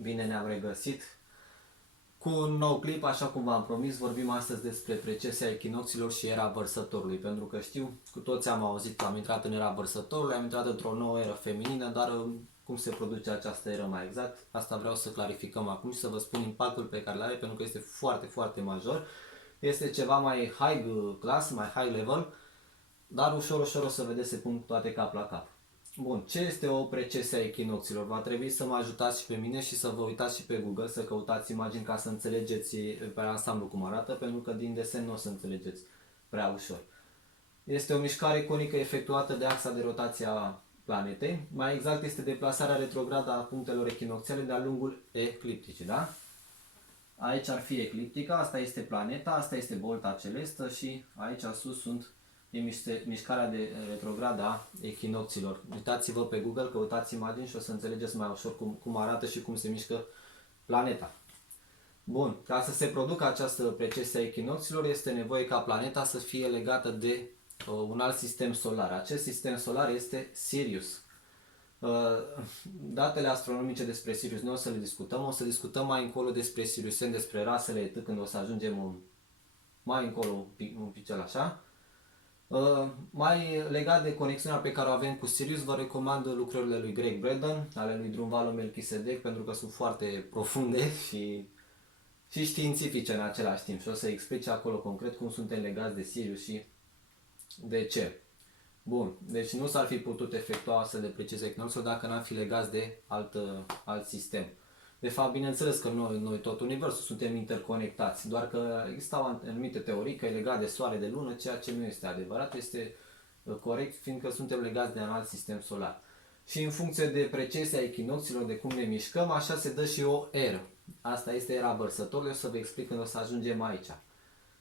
Bine ne-am regăsit cu un nou clip, așa cum v-am promis. Vorbim astăzi despre precesia echinoxilor și era vărsătorului, pentru că știu, cu toți am auzit că am intrat în era vărsătorului, am intrat într-o nouă eră feminină, dar cum se produce această eră mai exact, asta vreau să clarificăm acum și să vă spun impactul pe care îl are, pentru că este foarte, foarte major. Este ceva mai high class, mai high level, dar ușor, ușor o să vedeți, se pun toate cap la cap. Bun, ce este o precesie a echinoxilor? Va trebui să mă ajutați și pe mine și să vă uitați și pe Google, să căutați imagini ca să înțelegeți pe ansamblu cum arată, pentru că din desen nu o să înțelegeți prea ușor. Este o mișcare conică efectuată de axa de rotație a planetei, mai exact este deplasarea retrogradă a punctelor echinoxiale de-a lungul eclipticii, da? Aici ar fi ecliptica, asta este planeta, asta este bolta celestă și aici sus sunt mișcarea de retrogradă a echinoxilor. Uitați-vă pe Google, căutați imagini și o să înțelegeți mai ușor cum arată și cum se mișcă planeta. Bun, ca să se producă această precesie a echinoxilor este nevoie ca planeta să fie legată de un alt sistem solar. Acest sistem solar este Sirius. Datele astronomice despre Sirius nu o să le discutăm, o să discutăm mai încolo despre Siriuseni, despre rasele ET când o să ajungem mai încolo un picel așa. Mai legat de conexiunea pe care o avem cu Sirius, vă recomand lucrările lui Greg Braden, ale lui Drunvalo Melchisedec, pentru că sunt foarte profunde și științifice în același timp și o să explice acolo concret cum suntem legați de Sirius și de ce. Bun, deci nu s-ar fi putut efectua astfel de precesie echinoxilor dacă n-am fi legați de alt sistem. De fapt, bineînțeles că noi tot universul suntem interconectați, doar că existau anumite teorii că e legat de soare, de lună, ceea ce nu este adevărat, este corect, fiindcă suntem legați de un alt sistem solar. Și în funcție de precesia echinoxilor, de cum ne mișcăm, așa se dă și o eră. Asta este era vărsătorului, o să vă explic când o să ajungem aici.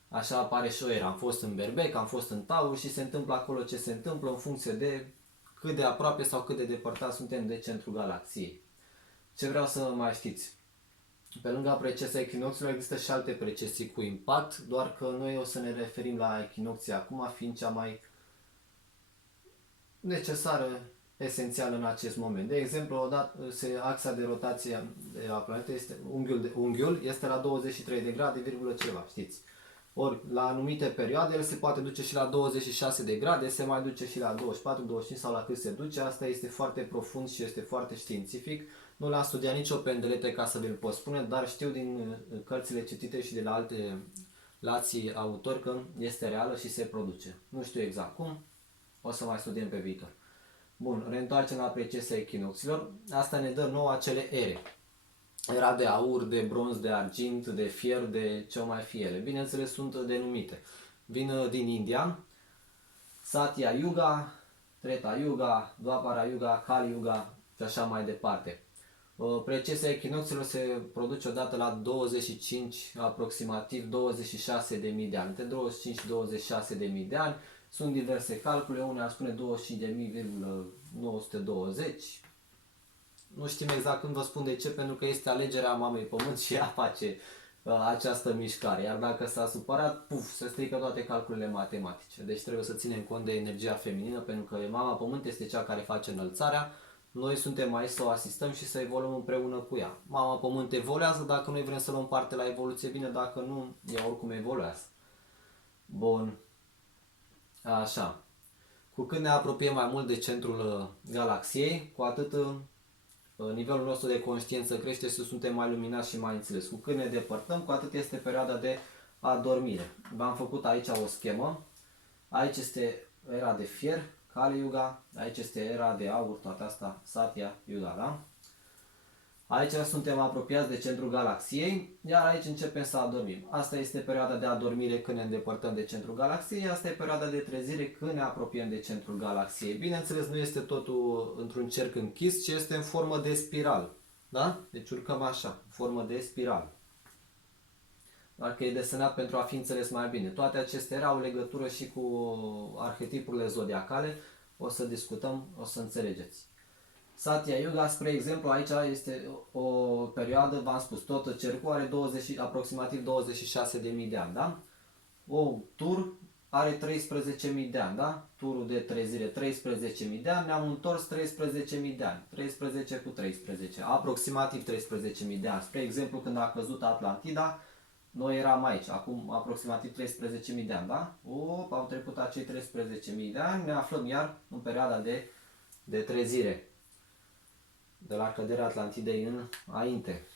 Așa apare și o eră. Am fost în Berbec, am fost în Taur și se întâmplă acolo ce se întâmplă în funcție de cât de aproape sau cât de depărtat suntem de centrul galaxiei. Ce vreau să mai știți? Pe lângă precesia echinoxilor există și alte precesii cu impact, doar că noi o să ne referim la echinoxie acum, fiind cea mai necesară, esențială în acest moment. De exemplu, axa de rotație a planetei este unghiul este la 23 de grade, virgulă ceva, știți. Ori la anumite perioade el se poate duce și la 26 de grade, se mai duce și la 24, 25 sau la cât se duce. Asta este foarte profund și este foarte științific. Nu l-am studiat nici eu pe îndelete ca să vi-l pot spune, dar știu din cărțile citite și de la alții autori că este reală și se produce. Nu știu exact cum, o să mai studiem pe viitor. Bun, reîntoarcem la precesia echinoxilor. Asta ne dă nouă acele ere. Era de aur, de bronz, de argint, de fier, de ce mai fi ele. Bineînțeles, sunt denumite. Vin din India, Satya Yuga, Treta Yuga, Dwapara Yuga, Kali Yuga și așa mai departe. Precesia echinoxilor se produce odată la 25, aproximativ 26.000 de ani. Între 25 și 26.000 de ani. Sunt diverse calcule, unii ar spune 25.920. Nu știm exact când vă spun de ce, pentru că este alegerea mamei Pământ și ea face această mișcare. Iar dacă s-a supărat, se strică toate calculele matematice. Deci trebuie să ținem cont de energia feminină, pentru că mama Pământ este cea care face înălțarea. Noi suntem aici să o asistăm și să evoluăm împreună cu ea. Mama Pământ evoluează, dacă noi vrem să luăm parte la evoluție, bine, dacă nu, ea oricum evoluează. Bun. Așa. Cu cât ne apropiem mai mult de centrul galaxiei, cu atât nivelul nostru de conștiință crește și suntem mai luminați și mai înțeles. Cu cât ne depărtăm, cu atât este perioada de adormire. V-am făcut aici o schemă. Aici este era de fier, Kali Yuga, aici este era de aur, toată asta, Satya Yuga, da? Aici suntem apropiați de centrul galaxiei, iar aici începem să adormim. Asta este perioada de adormire când ne îndepărtăm de centrul galaxiei, asta e perioada de trezire când ne apropiem de centrul galaxiei. Bineînțeles, nu este totul într-un cerc închis, ci este în formă de spiral. Da? Deci urcăm așa, în formă de spiral. Doar că e desenat pentru a fi înțeles mai bine. Toate acestea au legătură și cu arhetipurile zodiacale. O să discutăm, o să înțelegeți. Satya Yuga, spre exemplu, aici este o perioadă, v-am spus, tot cercul are aproximativ 26.000 de ani, da? O tur are 13.000 de ani, da? Turul de trezire 13.000 de ani, ne-am întors 13.000 de ani. 13 cu 13, aproximativ 13.000 de ani. Spre exemplu, când a căzut Atlantida, noi eram aici, acum aproximativ 13.000 de ani, da? Au trecut acei 13.000 de ani, ne aflăm iar în perioada de trezire. De la căderea Atlantidei înainte.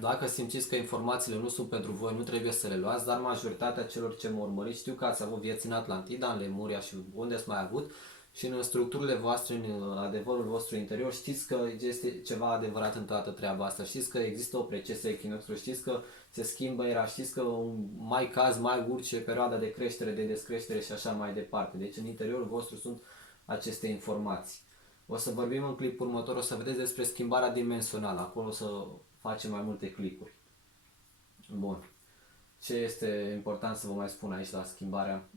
Dacă simțiți că informațiile nu sunt pentru voi, nu trebuie să le luați, dar majoritatea celor ce mă urmăriți știu că ați avut vieți în Atlantida, în Lemuria și unde ați mai avut și în structurile voastre, în adevărul vostru interior, știți că este ceva adevărat în toată treaba asta, știți că există o precesie echinoxului, știți că se schimbă era, știți că mai caz, mai urce perioada de creștere, de descreștere și așa mai departe. Deci în interiorul vostru sunt aceste informații. O să vorbim în clipul următor, o să vedeți despre schimbarea dimensională, acolo o să facem mai multe clicuri. Bun. Ce este important să vă mai spun aici la schimbarea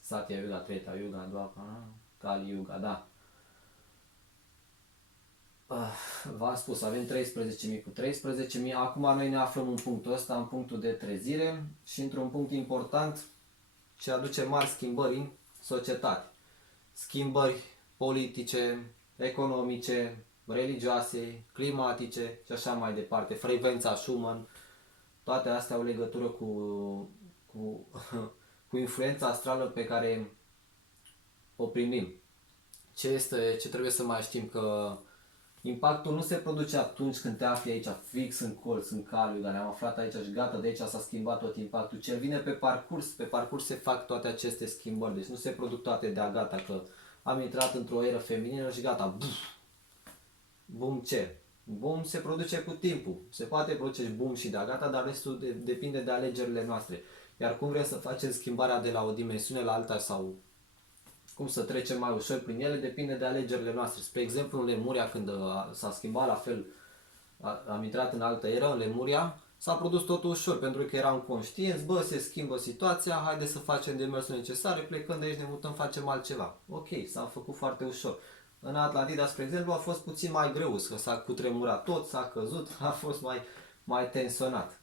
Satya Yuga, Treta Yuga, Dwapara, Kali Yuga, da. V-am spus, avem 13.000 cu 13.000, acum noi ne aflăm în punctul ăsta, în punctul de trezire și într-un punct important ce aduce mari schimbări în societate. Schimbări politice, economice, religioase, climatice și așa mai departe. Frecvența Schumann, toate astea au legătură cu influența astrală pe care o primim. Ce trebuie să mai știm? Că impactul nu se produce atunci când te afli aici, fix în colț, în Kali Yuga, ne-am aflat aici și gata, de aici s-a schimbat tot impactul. Ce vine pe parcurs se fac toate aceste schimbări, deci nu se produc toate de-a gata, că am intrat într-o eră feminină și gata, boom ce? Boom se produce cu timpul. Se poate produce boom și de-a gata, dar restul depinde de alegerile noastre. Iar cum vrem să facem schimbarea de la o dimensiune la alta sau cum să trecem mai ușor prin ele, depinde de alegerile noastre. Spre exemplu, în Lemuria, când s-a schimbat la fel, am intrat în altă eră, în Lemuria, s-a produs totul ușor, pentru că eram conștienți, se schimbă situația, haide să facem demersul necesare, plecând de aici ne mutăm, facem altceva. Ok, s-a făcut foarte ușor. În Atlantida, spre exemplu, a fost puțin mai greu, că s-a cutremurat tot, s-a căzut, a fost mai tensionat.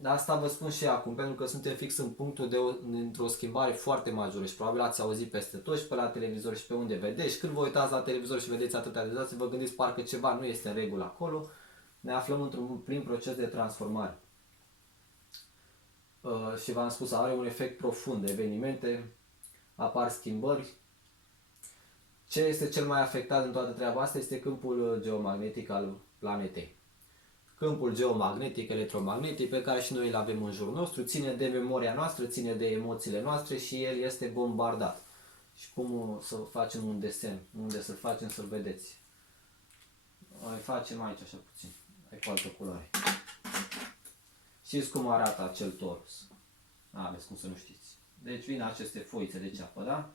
Dar asta vă spun și acum, pentru că suntem fix în punctul într-o schimbare foarte majoră și probabil ați auzit peste tot și pe la televizor și pe unde vedeți. Când vă uitați la televizor și vedeți atâtea dezastre, vă gândiți parcă ceva nu este în regulă acolo. Ne aflăm într-un plin proces de transformare. Și v-am spus, are un efect profund, evenimente, apar schimbări. Ce este cel mai afectat în toată treaba asta este câmpul geomagnetic al planetei. Câmpul geomagnetic, electromagnetic, pe care și noi îl avem în jurul nostru, ține de memoria noastră, ține de emoțiile noastre și el este bombardat. Și cum să facem un desen, unde să-l facem să-l vedeți. Îl facem aici așa puțin, cu altă culoare. Știți cum arată acel torus? Aveți cum să nu știți. Deci vin aceste foițe de ceapă, da?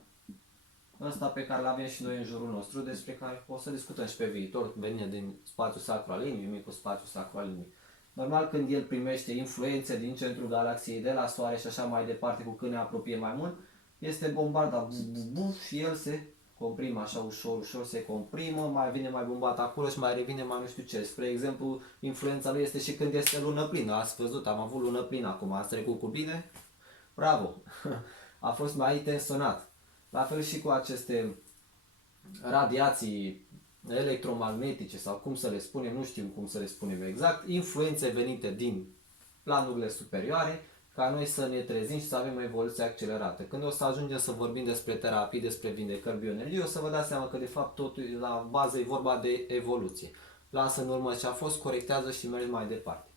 Ăsta pe care l-avem și noi în jurul nostru, despre care o să discutăm și pe viitor, vine din spațiul sacru al inimii, micul spațiu sacru al inimii. Normal, când el primește influențe din centrul galaxiei, de la Soare și așa mai departe, cu cât ne apropie mai mult, este bombardat și el se comprimă așa ușor, se comprimă, mai vine mai bombat acolo și mai revine mai nu știu ce. Spre exemplu, influența lui este și când este lună plină. Ați văzut, am avut lună plină acum, ați trecut cu bine? Bravo! A fost mai tensionat. La fel și cu aceste radiații electromagnetice sau cum să le spunem, nu știu cum să le spunem exact, influențe venite din planurile superioare, ca noi să ne trezim și să avem o evoluție accelerată. Când o să ajungem să vorbim despre terapii, despre vindecări, bioenergie, o să vă dați seama că de fapt totul la bază e vorba de evoluție. Lasă în urmă ce a fost, corectează și mergi mai departe.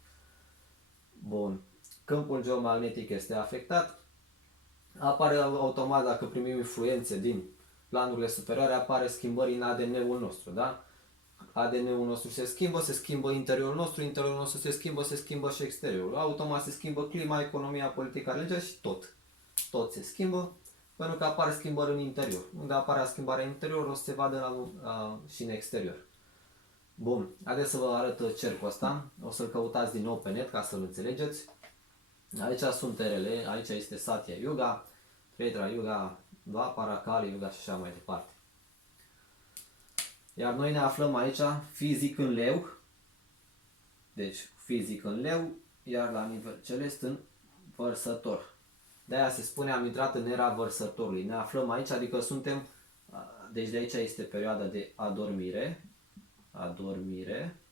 Bun. Câmpul geomagnetic este afectat. Apare automat, dacă primim influențe din planurile superioare, apare schimbări în ADN-ul nostru, da? ADN-ul nostru se schimbă interiorul nostru se schimbă și exteriorul. Automat se schimbă clima, economia, politica, legea și tot. Tot se schimbă, pentru că apare schimbări în interior. Unde apare schimbarea în interior, o să se vadă și în exterior. Bun, haideți să vă arăt cercul ăsta. O să-l căutați din nou pe net ca să-l înțelegeți. Aici sunt erele, aici este Satya Yuga, Treta Yuga, Dwapara, Kali Yuga și așa mai departe. Iar noi ne aflăm aici fizic în leu, deci fizic în leu, iar la nivel celest în vărsător. De-aia se spune am intrat în era vărsătorului. Ne aflăm aici, adică suntem, deci de aici este perioada de adormire,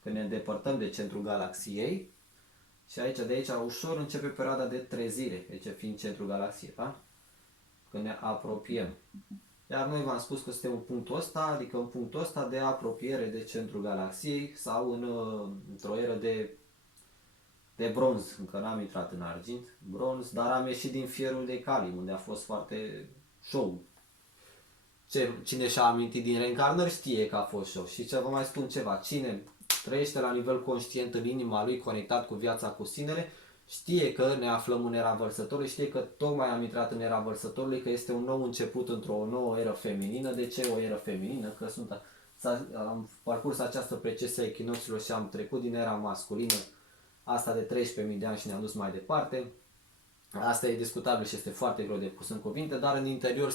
când ne îndepărtăm de centrul galaxiei și aici, de aici, ușor începe perioada de trezire, deci fiind centrul galaxiei, da? Când ne apropiem. Iar noi v-am spus că suntem în punctul ăsta, adică în punctul ăsta de apropiere de centrul galaxiei sau într-o eră de bronz, încă n-am intrat în argint, bronz, dar am ieșit din fierul de caliu, unde a fost foarte show. Cine și-a amintit din reîncarnări știe că a fost show. Și ce vă mai spun ceva, cine trăiește la nivel conștient în inima lui, conectat cu viața, cu sinele, știe că ne aflăm în era vărsătorului, știe că tocmai am intrat în era vărsătorului, că este un nou început într-o nouă eră feminină. De ce o eră feminină? Că am parcurs această precesie a echinocților și am trecut din era masculină, asta de 13.000 de ani și ne-am dus mai departe. Asta e discutabil și este foarte greu de pus în cuvinte, dar în interior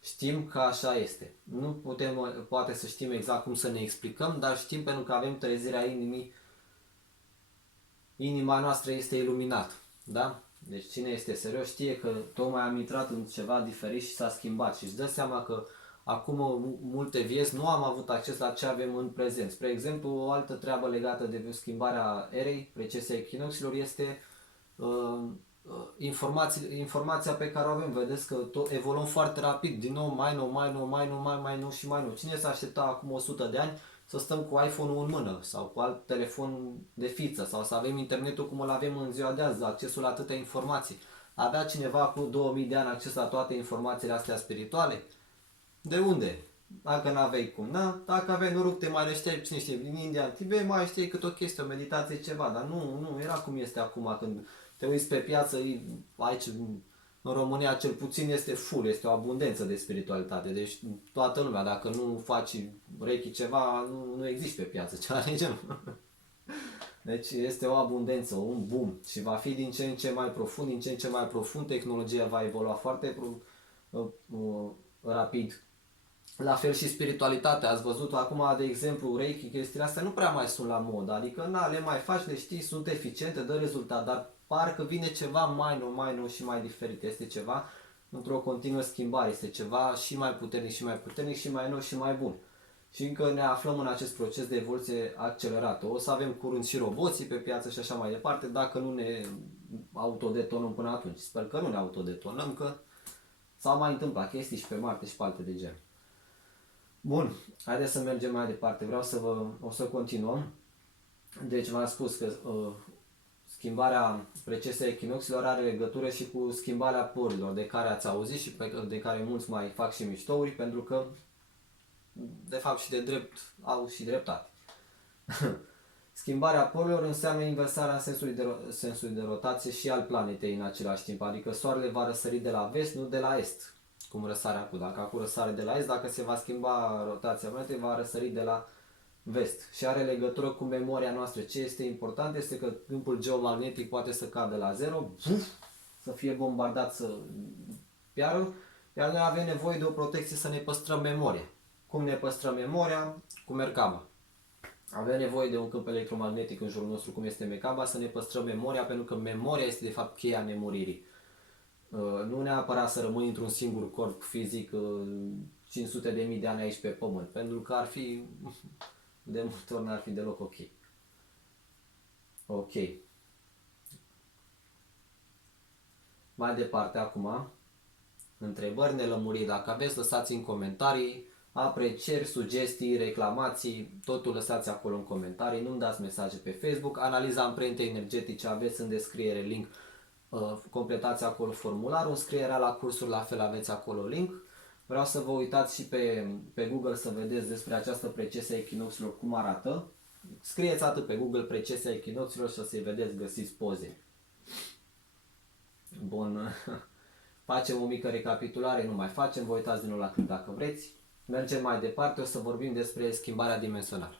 știm că așa este. Nu putem, poate să știm exact cum să ne explicăm, dar știm pentru că avem trezirea inimii. Inima noastră este iluminată, da? Deci cine este serios știe că tocmai am intrat în ceva diferit și s-a schimbat și își dă seama că acum multe vieți nu am avut acces la ce avem în prezent. Spre exemplu, o altă treabă legată de schimbarea erei, precesia echinoxilor, este informația pe care o avem. Vedeți că evoluăm foarte rapid, din nou mai nou și mai nou. Cine s-a aștepta acum 100 de ani să stăm cu iPhone-ul în mână sau cu alt telefon de fiță sau să avem internetul cum îl avem în ziua de azi, accesul la atâtea informații? Avea cineva cu 2000 de ani acces la toate informațiile astea spirituale? De unde? Dacă n-aveai cum, da? Dacă aveai noroc, te mai rășteai, cine știe, din India, în Tibet, mai știi cât o chestie, o meditație, ceva, dar nu era cum este acum când te uiți pe piață, aici în România cel puțin este full, este o abundență de spiritualitate, deci toată lumea, dacă nu faci reiki ceva, nu există pe piață, ceva de genul. Deci este o abundență, un boom și va fi din ce în ce mai profund, din ce în ce mai profund, tehnologia va evolua foarte rapid. La fel și spiritualitatea, ați văzut acum, de exemplu, Reiki, chestiile astea nu prea mai sunt la modă, adică le mai faci, le știi, sunt eficiente, dă rezultat, dar parcă vine ceva mai nou și mai diferit, este ceva într-o continuă schimbare, este ceva și mai puternic și mai puternic și mai nou și mai bun. Și încă ne aflăm în acest proces de evoluție accelerată. O să avem curând și roboții pe piață și așa mai departe, dacă nu ne autodetonăm până atunci. Sper că nu ne autodetonăm, că s-au mai întâmplat chestii și pe Marte și pe alte de gen. Bun, haideți să mergem mai departe. O să continuăm. Deci v-am spus că schimbarea precesiei echinoxilor are legătură și cu schimbarea porilor de care ați auzit și de care mulți mai fac și miștouri, pentru că de fapt și de drept au și dreptate. Schimbarea polilor înseamnă inversarea în sensul de rotație și al planetei în același timp, adică soarele va răsări de la vest, nu de la est, cum răsare acum. Dacă acum răsare de la est, dacă se va schimba rotația planetei, va răsări de la vest și are legătură cu memoria noastră. Ce este important este că câmpul geomagnetic poate să cadă la zero, să fie bombardat, să piară, iar noi avem nevoie de o protecție să ne păstrăm memoria. Cum ne păstrăm memoria? Cu Merkaba. Avem nevoie de un câmp electromagnetic în jurul nostru, cum este Merkaba, să ne păstrăm memoria, pentru că memoria este de fapt cheia nemuririi. Nu neapărat să rămâi într-un singur corp fizic 500.000 de ani aici pe pământ, pentru că ar fi, de multe ori n-ar fi deloc ok. Ok. Mai departe acum, întrebări, nelămuriri, dacă aveți, lăsați în comentarii, aprecieri, sugestii, reclamații, totul lăsați acolo în comentarii, nu-mi dați mesaje pe Facebook, analiza amprentei energetice aveți în descriere link, completați acolo formularul, înscrierea la cursuri la fel aveți acolo link. Vreau să vă uitați și pe Google să vedeți despre această precesie a echinoxilor cum arată. Scrieți atât pe Google precesia echinoxilor și o să-i vedeți, găsiți poze. Bun, facem o mică recapitulare, nu mai facem, vă uitați din nou la clip dacă vreți. Mergem mai departe, o să vorbim despre schimbarea dimensională.